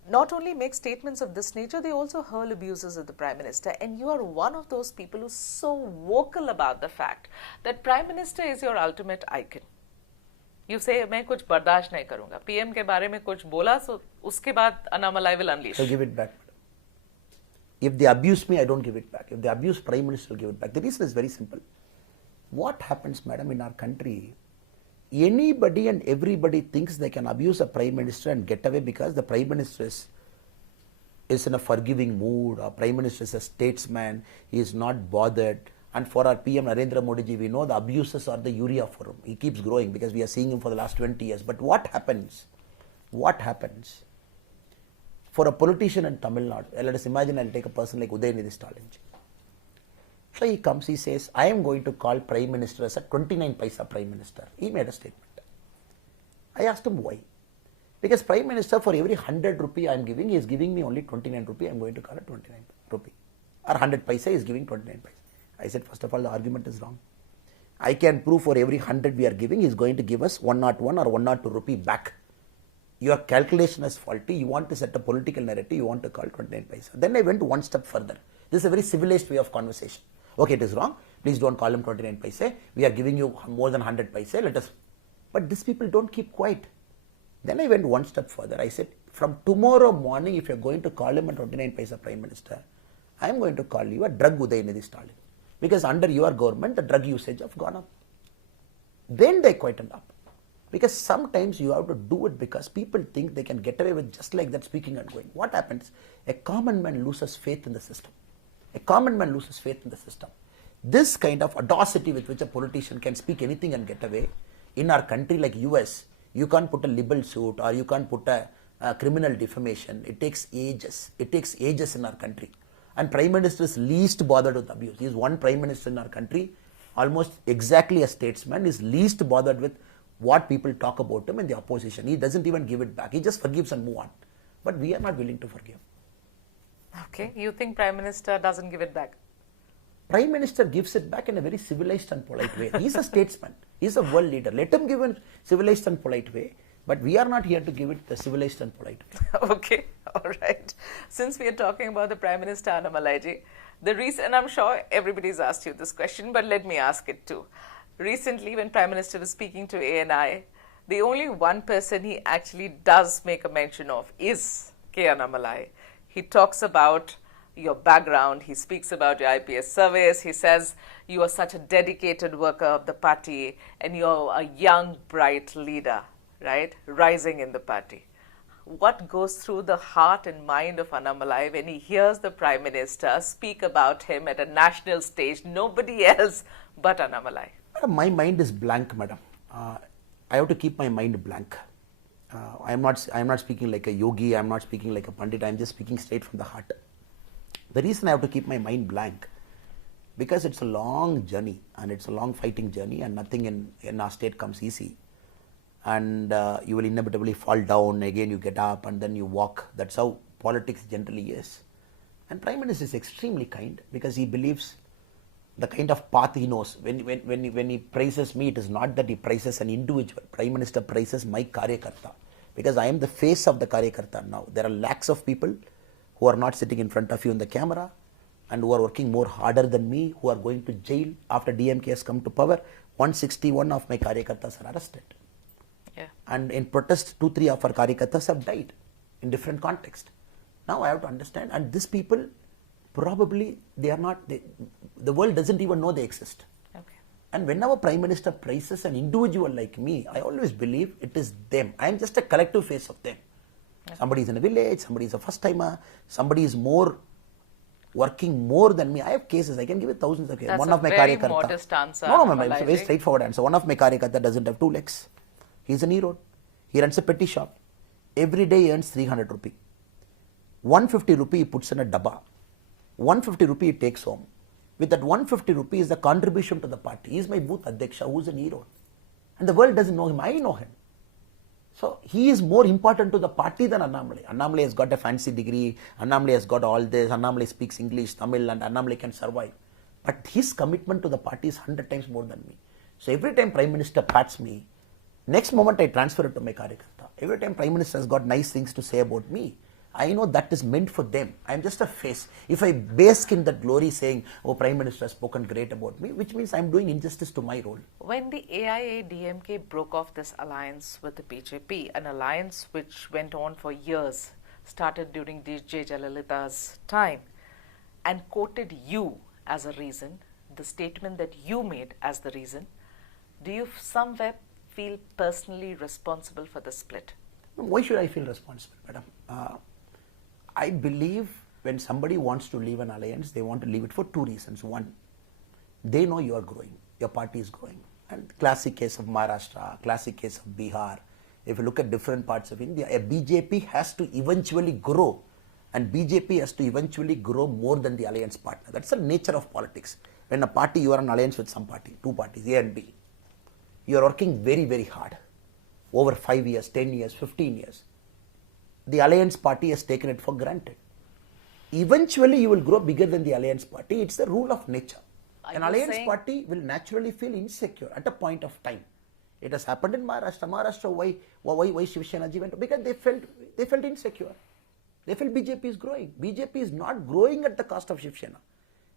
not only make statements of this nature, they also hurl abuses at the Prime Minister, and you are one of those people who's so vocal about the fact that Prime Minister is your ultimate icon. You say, मैं कुछ बर्दाश्त नहीं करूँगा. PM के बारे में कुछ बोला, so उसके बाद Annamalai will unleash. I'll give it back. If they abuse me, I don't give it back. If they abuse Prime Minister, I'll give it back. The reason is very simple. What happens, madam, in our country, anybody and everybody thinks they can abuse a Prime Minister and get away because the Prime Minister is in a forgiving mood, or Prime Minister is a statesman, he is not bothered. And for our PM Narendra Modi ji, we know the abuses are the urea for him. He keeps growing because we are seeing him for the last 20 years. But what happens? What happens for a politician in Tamil Nadu? Let us imagine I'll take a person like Udayanidhi Stalin. So he comes, he says, I am going to call Prime Minister as a 29 paisa Prime Minister. He made a statement. I asked him why. Because Prime Minister, for every 100 rupee I am giving, he is giving me only 29 rupee. I am going to call it 29 rupee. Or 100 paisa, he is giving 29 paisa. I said, first of all, the argument is wrong. I can prove for every 100 we are giving, he is going to give us 101 or 102 rupee back. Your calculation is faulty. You want to set a political narrative, you want to call 29 paisa. Then I went one step further. This is a very civilized way of conversation. Okay, it is wrong. Please don't call him 29 paisa. We are giving you more than 100 paisa. Let us. But these people don't keep quiet. Then I went one step further. I said, from tomorrow morning, if you are going to call him a 29 paisa Prime Minister, I am going to call you a drug Udayanidhi Stalin. Because under your government, the drug usage have gone up. Then they quietened up. Because sometimes you have to do it because people think they can get away with just like that speaking and going. What happens? A common man loses faith in the system. A common man loses faith in the system. This kind of audacity with which a politician can speak anything and get away, in our country like US, you can't put a libel suit or you can't put a criminal defamation. It takes ages. It takes ages in our country. And Prime Minister is least bothered with abuse. He is one Prime Minister in our country, almost exactly a statesman, is least bothered with what people talk about him in the opposition. He doesn't even give it back. He just forgives and move on. But we are not willing to forgive. Okay, you think Prime Minister doesn't give it back? Prime Minister gives it back in a very civilized and polite way. He is a statesman. He is a world leader. Let him give it civilized and polite way. But we are not here to give it the civilized and polite way. Okay, all right. Since we are talking about the Prime Minister, Annamalai ji, the reason, and I'm sure everybody's asked you this question, but let me ask it too. Recently, when Prime Minister was speaking to ANI, the only one person he actually does make a mention of is K. Annamalai. He talks about your background, he speaks about your IPS service, he says you are such a dedicated worker of the party and you're a young, bright leader, right, rising in the party. What goes through the heart and mind of Annamalai when he hears the Prime Minister speak about him at a national stage, nobody else but Annamalai? My mind is blank, madam. I have to keep my mind blank. I am not speaking like a yogi, I am not speaking like a pandit, I am just speaking straight from the heart. The reason I have to keep my mind blank, because it's a long journey and it's a long fighting journey and nothing in our state comes easy. And you will inevitably fall down, again you get up and then you walk. That's how politics generally is. And Prime Minister is extremely kind because he believes the kind of path he knows. When he praises me, it is not that he praises an individual. Prime Minister praises my Karyakarta because I am the face of the Karyakarta now. There are lakhs of people who are not sitting in front of you in the camera and who are working more harder than me, who are going to jail after DMK has come to power. 161 of my Karyakartas are arrested. Yeah. And in protest, 2-3 of our Karyakartas have died in different contexts. Now I have to understand, and these people probably they are not, the world doesn't even know they exist. Okay. And whenever Prime Minister praises an individual like me, I always believe it is them. I am just a collective face of them. Okay. Somebody is in a village, somebody is a first timer, somebody is more working more than me. I have cases, I can give you thousands of cases. That's One a of my very Karyakarta. modest answer. No, ma'am, it's a very straightforward answer. One of my Karyakarta doesn't have 2 legs. He's an E-road. He runs a petty shop. Every day he earns 300 rupee. 150 rupee he puts in a dabba. 150 rupee he takes home. With that 150 rupee is the contribution to the party. He is my booth Adhyaksha, who is an E-road. And the world doesn't know him. I know him. So he is more important to the party than Annamalai. Annamalai has got a fancy degree. Annamalai has got all this. Annamalai speaks English, Tamil, and Annamalai can survive. But his commitment to the party is 100 times more than me. So every time Prime Minister pats me, next moment I transfer it to my Karyakarta. Every time Prime Minister has got nice things to say about me, I know that is meant for them. I am just a face. If I bask in that glory saying, oh, Prime Minister has spoken great about me, which means I am doing injustice to my role. When the AIA-DMK broke off this alliance with the BJP, an alliance which went on for years, started during DJ Jayalalitha's time, and quoted you as a reason, the statement that you made as the reason, do you somewhere feel personally responsible for the split? Why should I feel responsible, madam? I believe when somebody wants to leave an alliance, they want to leave it for 2 reasons. One, they know you are growing, your party is growing. And classic case of Maharashtra, classic case of Bihar. If you look at different parts of India, a BJP has to eventually grow, and BJP has to eventually grow more than the alliance partner. That's the nature of politics. When a party, you are in alliance with some party, 2 parties, A and B. You are working very, very hard over 5 years, 10 years, 15 years. The alliance party has taken it for granted. Eventually, you will grow bigger than the alliance party. It's the rule of nature. An alliance party will naturally feel insecure at a point of time. It has happened in Maharashtra. Maharashtra, why Shiv Sena ji went? Because they felt insecure. They felt BJP is growing. BJP is not growing at the cost of Shiv Sena.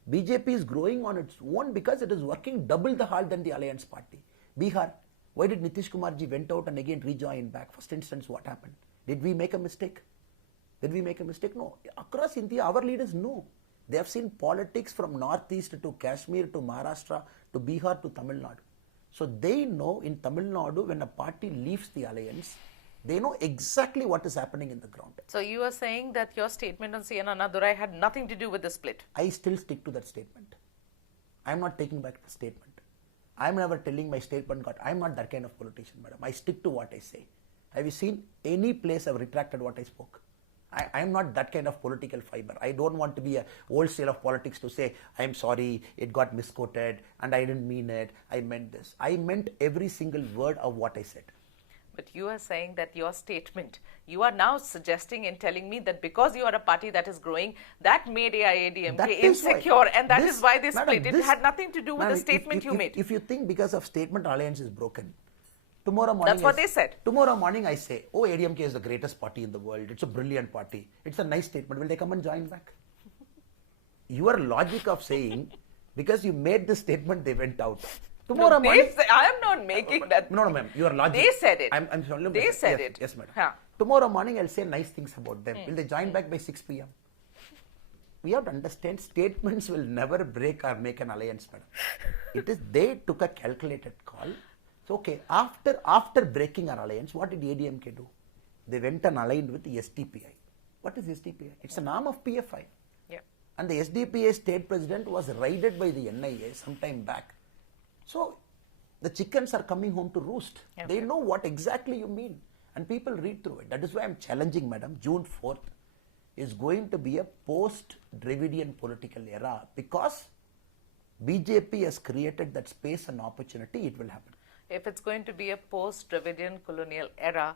BJP is growing on its own because it is working double the hard than the alliance party. Bihar, why did Nitish Kumar ji went out and again rejoined back? First instance, what happened? Did we make a mistake? Did we make a mistake? No. Across India, our leaders know. They have seen politics from Northeast to Kashmir to Maharashtra to Bihar to Tamil Nadu. So they know in Tamil Nadu when a party leaves the alliance, they know exactly what is happening in the ground. So you are saying that your statement on C.N. Annadurai had nothing to do with the split? I still stick to that statement. I am not taking back the statement. I am never telling my statement, I am not that kind of politician, madam. I stick to what I say. Have you seen any place I have retracted what I spoke? I am not that kind of political fiber. I don't want to be a wholesale of politics to say, I am sorry, it got misquoted and I didn't mean it, I meant this. I meant every single word of what I said. But you are saying that your statement, you are now suggesting and telling me that because you are a party that is growing, that made AIA-DMK insecure, and that is why they split. It had nothing to do with the statement you made. If you think because of statement alliance is broken, tomorrow morning, that's what they said. Tomorrow morning I say, oh, ADMK is the greatest party in the world. It's a brilliant party. It's a nice statement. Will they come and join back? Your logic of saying, because you made the statement, they went out. Tomorrow morning, I am not making that. No, ma'am. Your logic. They said it. I'm sorry. They said it. Yes, madam. Huh. Tomorrow morning, I'll say nice things about them. Will they join back by 6 p.m.? We have to understand statements will never break or make an alliance, madam. It is they took a calculated call. So, okay, after breaking our alliance, what did ADMK do? They went and aligned with the SDPI. What is SDPI? It's an arm of PFI. Yeah. And the SDPI state president was raided by the NIA some time back. So, the chickens are coming home to roost. Okay. They know what exactly you mean. And people read through it. That is why I'm challenging, madam, June 4th is going to be a post-Dravidian political era because BJP has created that space and opportunity, it will happen. If it's going to be a post-Dravidian colonial era,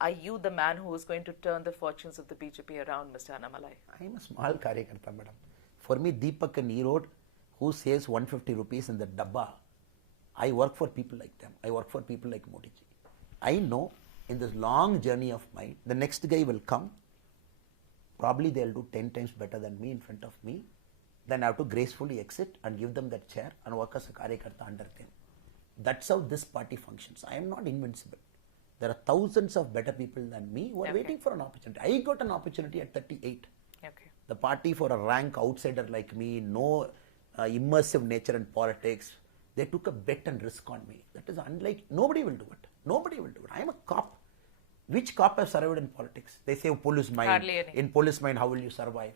are you the man who is going to turn the fortunes of the BJP around, Mr. Annamalai? I am a small Karyakarta, madam. For me, Deepak and E-road, who says 150 rupees in the dabba, I work for people like them. I work for people like Modi ji. I know in this long journey of mine, the next guy will come, probably they'll do 10 times better than me in front of me. Then I have to gracefully exit and give them that chair and work as a karyakarta under them. That's how this party functions. I am not invincible. There are thousands of better people than me who are waiting for an opportunity. I got an opportunity at 38. Okay. The party, for a rank outsider like me, no immersive nature in politics, they took a bet and risk on me. That is unlike, nobody will do it. Nobody will do it. I am a cop. Which cop has survived in politics? They say, oh, police mind. Hardly any. In police mind, how will you survive?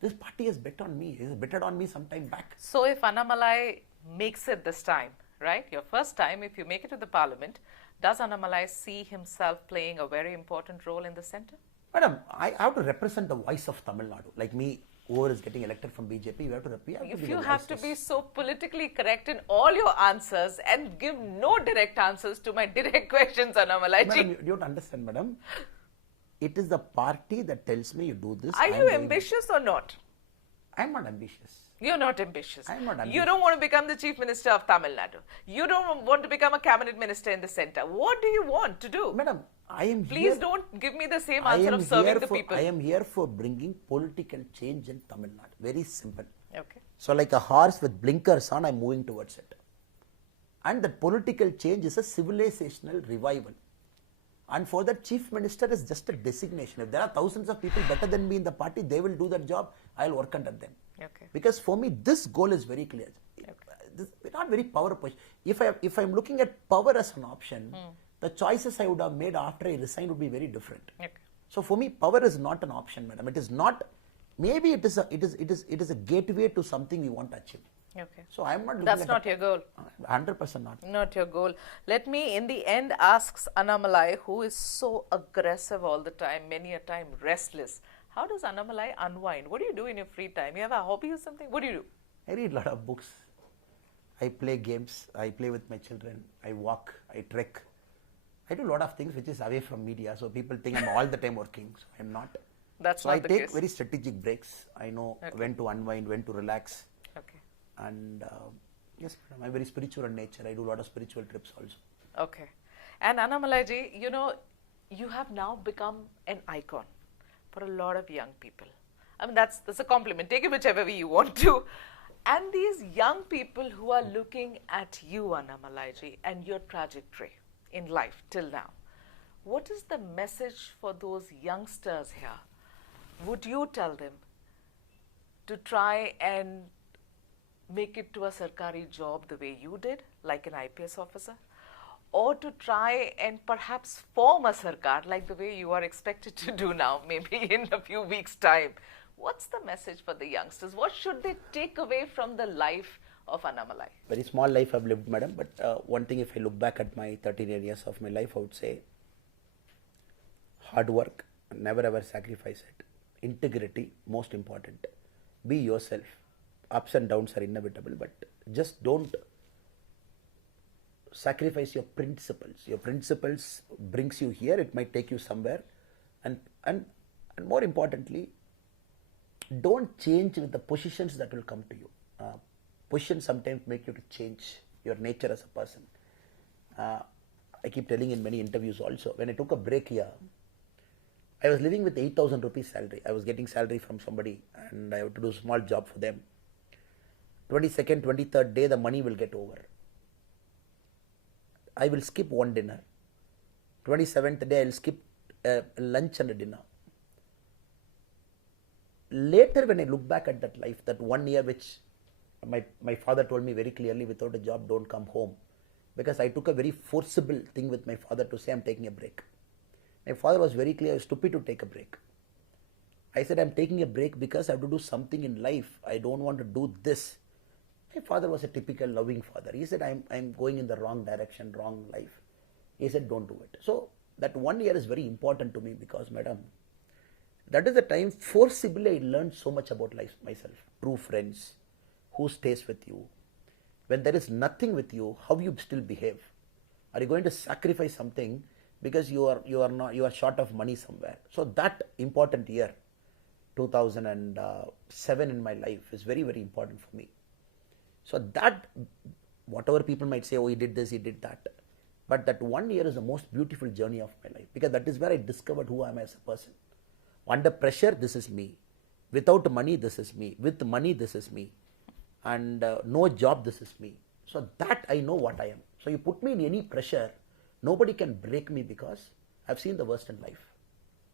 This party has bet on me. It has betted on me some time back. So if Annamalai makes it this time, right, your first time, if you make it to the parliament, does Annamalai see himself playing a very important role in the centre? Madam, I have to represent the voice of Tamil Nadu. Like me, whoever is getting elected from BJP, you have to represent. If you have to be so politically correct in all your answers and give no direct answers to my direct questions, Annamalai ji. Madam, you don't understand, madam. It is the party that tells me you do this. Are you ambitious or not? I am not ambitious. You're not ambitious. I am not ambitious. You don't want to become the Chief Minister of Tamil Nadu. You don't want to become a cabinet minister in the centre. What do you want to do? Madam, I am Please here. don't give me the same answer of serving the people. I am here for bringing political change in Tamil Nadu. Very simple. Okay. So like a horse with blinkers on, I am moving towards it. And that political change is a civilizational revival. And for that, chief minister is just a designation. If there are thousands of people better than me in the party, they will do that job. I will work under them. Okay. Because for me, this goal is very clear. This is not very power push. If I'm looking at power as an option, the choices I would have made after I resigned would be very different. Okay. So for me, power is not an option, madam. It is not. Maybe it is a gateway to something we want to achieve. Okay. So I am not. That's not your goal. 100% not. Not your goal. Let me, in the end, ask Annamalai, who is so aggressive all the time, many a time restless. How does Annamalai unwind? What do you do in your free time? You have a hobby or something? What do you do? I read a lot of books. I play games. I play with my children. I walk. I trek. I do a lot of things which is away from media. So people think I'm all the time working. So I'm not. That's so not I the take case. very strategic breaks. I know when to unwind, when to relax. Okay. And yes, madam, I'm very spiritual in nature. I do a lot of spiritual trips also. Okay. And Annamalai ji, you know, you have now become an icon for a lot of young people. I mean, that's a compliment. Take it whichever way you want to. And these young people who are looking at you, Annamalai ji, and your trajectory in life till now, what is the message for those youngsters here? Would you tell them to try and make it to a sarkari job the way you did, like an IPS officer? Or to try and perhaps form a sarkar like the way you are expected to do now, maybe in a few weeks' time? What's the message for the youngsters? What should they take away from the life of Annamalai? Very small life I've lived, madam. But one thing, if I look back at my 13 years of my life, I would say hard work, never ever sacrifice it. Integrity, most important. Be yourself. Ups and downs are inevitable, but just don't sacrifice your principles. Your principles brings you here. It might take you somewhere, and more importantly, don't change with the positions that will come to you. Positions sometimes make you to change your nature as a person. I keep telling in many interviews also, when I took a break here, I was living with 8,000 rupees salary. I was getting salary from somebody and I have to do a small job for them. 22nd, 23rd day, the money will get over. I will skip one dinner. 27th day, I will skip lunch and a dinner. Later, when I look back at that life, that 1 year which my father told me very clearly, without a job, don't come home. Because I took a very forcible thing with my father to say, I'm taking a break. My father was very clear, stupid to take a break. I said, I'm taking a break because I have to do something in life. I don't want to do this. My father was a typical loving father. He said, I'm going in the wrong direction, wrong life. He said, don't do it. So that 1 year is very important to me because, madam, that is the time forcibly I learned so much about life myself. True friends, who stays with you. When there is nothing with you, how you still behave. Are you going to sacrifice something because you are short of money somewhere? So that important year, 2007 in my life, is very, very important for me. So that, whatever people might say, oh, he did this, he did that. But that 1 year is the most beautiful journey of my life because that is where I discovered who I am as a person. Under pressure, this is me. Without money, this is me. With money, this is me. And no job, this is me. So that I know what I am. So you put me in any pressure, nobody can break me because I've seen the worst in life.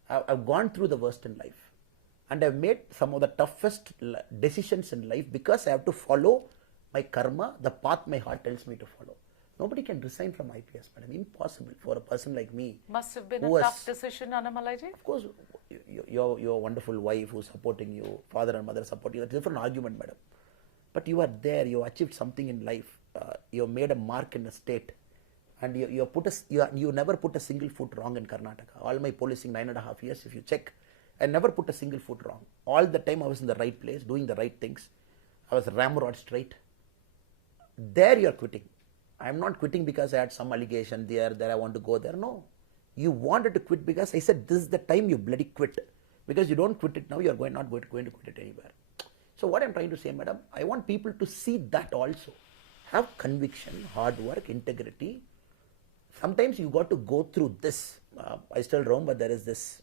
I've gone through the worst in life. And I've made some of the toughest decisions in life because I have to follow my karma, the path my heart tells me to follow. Nobody can resign from IPS, madam. Impossible for a person like me. Must have been a tough decision, Annamalai ji. Of course, your wonderful wife who's supporting you, father and mother supporting you. It's a different argument, madam. But you are there, you achieved something in life. You made a mark in the state. And you never put a single foot wrong in Karnataka. All my policing 9.5 years, if you check, I never put a single foot wrong. All the time I was in the right place, doing the right things. I was ramrod straight. There you are quitting. I am not quitting because I had some allegation there that I want to go there. No. You wanted to quit because I said this is the time you bloody quit. Because you don't quit it now, you are not going to quit it anywhere. So what I am trying to say, madam, I want people to see that also. Have conviction, hard work, integrity. Sometimes you got to go through this. I still remember there is this,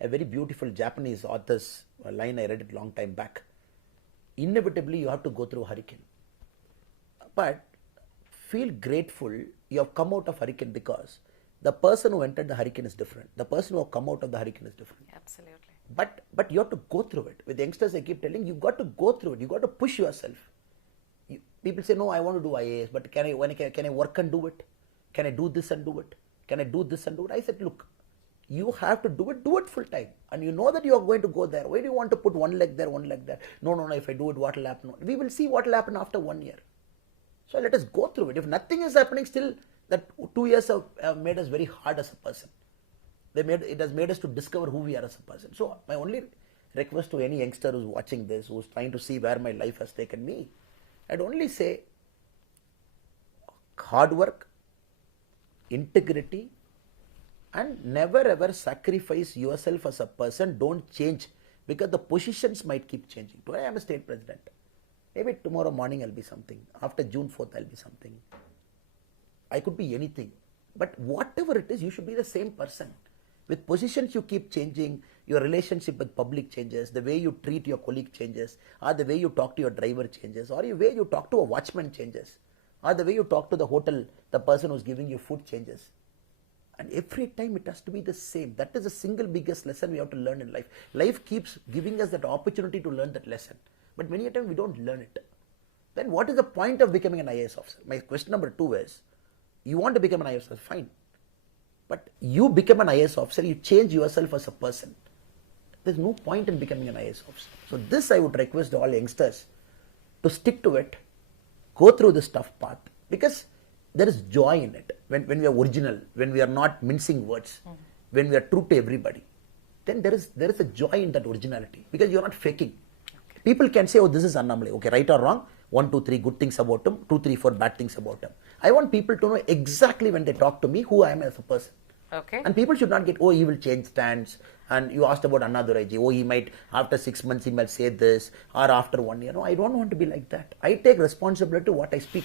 a very beautiful Japanese author's line, I read it long time back. Inevitably you have to go through a hurricane. But feel grateful you have come out of hurricane because the person who entered the hurricane is different. The person who have come out of the hurricane is different. Absolutely. But you have to go through it. With youngsters, I keep telling you, got to go through it. You got to push yourself. People say, no, I want to do IAS, but can I work and do it? Can I do this and do it? Can I do this and do it? I said, look, you have to do it full time. And you know that you are going to go there. Why do you want to put one leg there, one leg there? No, if I do it, what will happen? We will see what will happen after 1 year. So let us go through it. If nothing is happening, still that 2 years have made us very hard as a person. It has made us to discover who we are as a person. So my only request to any youngster who's watching this, who's trying to see where my life has taken me, I'd only say hard work, integrity, and never ever sacrifice yourself as a person. Don't change because the positions might keep changing. Today I am a state president. Maybe tomorrow morning I'll be something. After June 4th I'll be something. I could be anything. But whatever it is, you should be the same person. With positions you keep changing, your relationship with public changes, the way you treat your colleague changes, or the way you talk to your driver changes, or the way you talk to a watchman changes, or the way you talk to the hotel, the person who's giving you food changes. And every time it has to be the same. That is the single biggest lesson we have to learn in life. Life keeps giving us that opportunity to learn that lesson. But many a time we don't learn it. Then what is the point of becoming an IAS officer? My question number 2 is, you want to become an IAS officer, fine. But you become an IAS officer, you change yourself as a person. There's no point in becoming an IAS officer. So this I would request all youngsters to stick to it, go through this tough path, because there is joy in it. When we are original, when we are not mincing words, when we are true to everybody, then there is a joy in that originality, because you are not faking. Okay. People can say, oh, this is Annamalai. Okay, right or wrong, 1, 2, 3 good things about him, 2, 3, 4 bad things about him. I want people to know exactly when they talk to me who I am as a person. Okay. And people should not get, oh, he will change stance. And you asked about Annadurai ji, oh, he might, after 6 months, he might say this, or after 1 year. No, I don't want to be like that. I take responsibility to what I speak.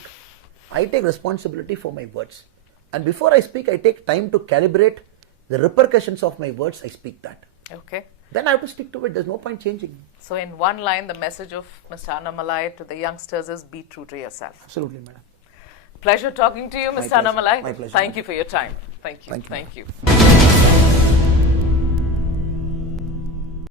I take responsibility for my words. And before I speak, I take time to calibrate the repercussions of my words. I speak that. Okay. Then I have to stick to it. There's no point changing. So in one line, the message of Mr. Annamalai to the youngsters is be true to yourself. Absolutely, madam. Pleasure talking to you, Mr. Annamalai. My pleasure. Thank you for your time. Thank you. Thank you. Thank you.